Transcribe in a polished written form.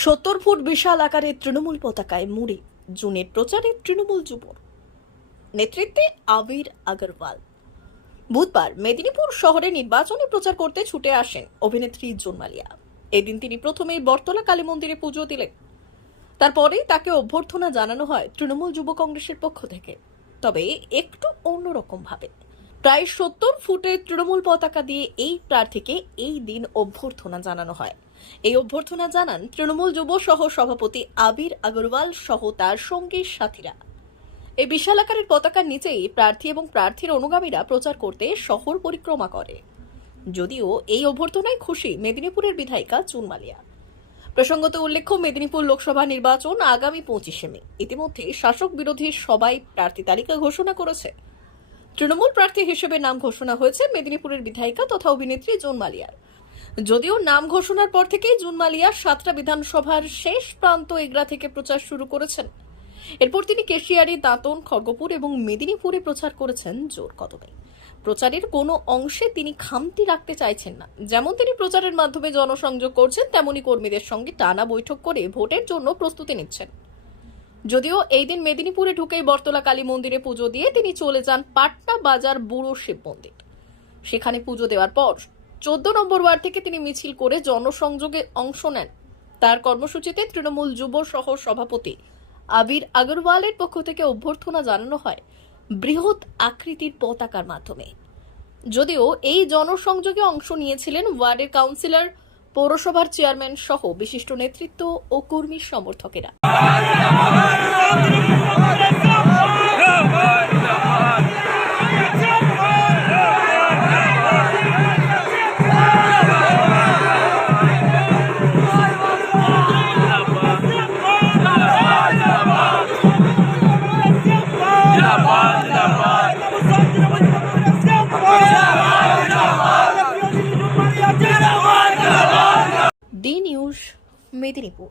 70 foot বিশাল আকারের তৃণমূল পতাকায় মুড়ে জুনের প্রচারে তৃণমূল যুব নেতৃত্বে আবির আগরওয়াল। বুধবার মেদিনীপুর শহরে নির্বাচনী প্রচার করতে ছুটে আসেন অভিনেত্রী জুন মালিয়া। এদিন তিনি প্রথমেই বটতলা কালী মন্দিরে পুজো দিলেন। তারপরেই তাকে অভ্যর্থনা জানানো হয় তৃণমূল যুব কংগ্রেসের পক্ষ থেকে, তবে একটু অন্যরকম ভাবে। প্রায় 70 ফুটের তৃণমূল পতাকা দিয়ে এই প্রার্থীকে এই দিন অভ্যর্থনা জানানো হয়। এই অভ্যর্থনা জানান তৃণমূল যুব সহ সভাপতি আবির আগরওয়াল সহ তার সঙ্গী সাথীরা। এই বিশাল আকারের পতাকার নিচেই প্রার্থী এবং প্রার্থীর অনুগামীরা প্রচার করতে শহর পরিক্রমা করে। যদিও এই অভ্যর্থনায় খুশি মেদিনীপুরের বিধায়িকা জুন মালিয়া। প্রসঙ্গত উল্লেখ্য, মেদিনীপুর লোকসভা নির্বাচন আগামী 25শে মে। ইতিমধ্যে শাসক বিরোধী সবাই প্রার্থী তালিকা ঘোষণা করেছে। তৃণমূল প্রার্থী হিসেবে নাম ঘোষণা হয়েছে মেদিনীপুরের বিধায়িকা তথা অভিনেত্রী জুন মালিয়ার। যদিও নাম ঘোষণার পর থেকেই জুন মালিয়া 7টা বিধানসভার শেষ প্রান্ত এগরা থেকে প্রচার শুরু করেছেন। এরপর তিনি কেশিয়ারি, দাঁতন, খড়গপুর এবং মেদিনীপুরে প্রচার করেছেন জোর কদমে। প্রচারের কোনো অংশে তিনি খামতি রাখতে চাইছেন না। যেমন তিনি প্রচারের মাধ্যমে জনসংযোগ করছেন, তেমনি কর্মীদের সঙ্গে টানা বৈঠক করে ভোটের জন্য প্রস্তুতি নিচ্ছেন। যদিও এই দিন মেদিনীপুরে ঢুকেই বটতলা কালী মন্দিরে পুজো দিয়ে তিনি চলে যান পাটনা বাজার বুড়ো শিব মন্দির। সেখানে পুজো দেওয়ার পর 14 নম্বর ওয়ার্ড থেকে তিনি মিছিল করে জনসংযোগে অংশ নেন। তার কর্মসূচিতে তৃণমূল যুব সহ সভাপতি আবির আগরওয়ালের পক্ষ থেকে অভ্যর্থনা জানানো হয় বৃহৎ আকৃতির পতাকার মাধ্যমে। যদিও এই জনসংযোগে অংশ নিয়েছিলেন ওয়ার্ডের কাউন্সিলর, পৌরসভার চেয়ারম্যান সহ বিশিষ্ট নেতৃত্ব ও কর্মী সমর্থকেরা। D news, Medinipur.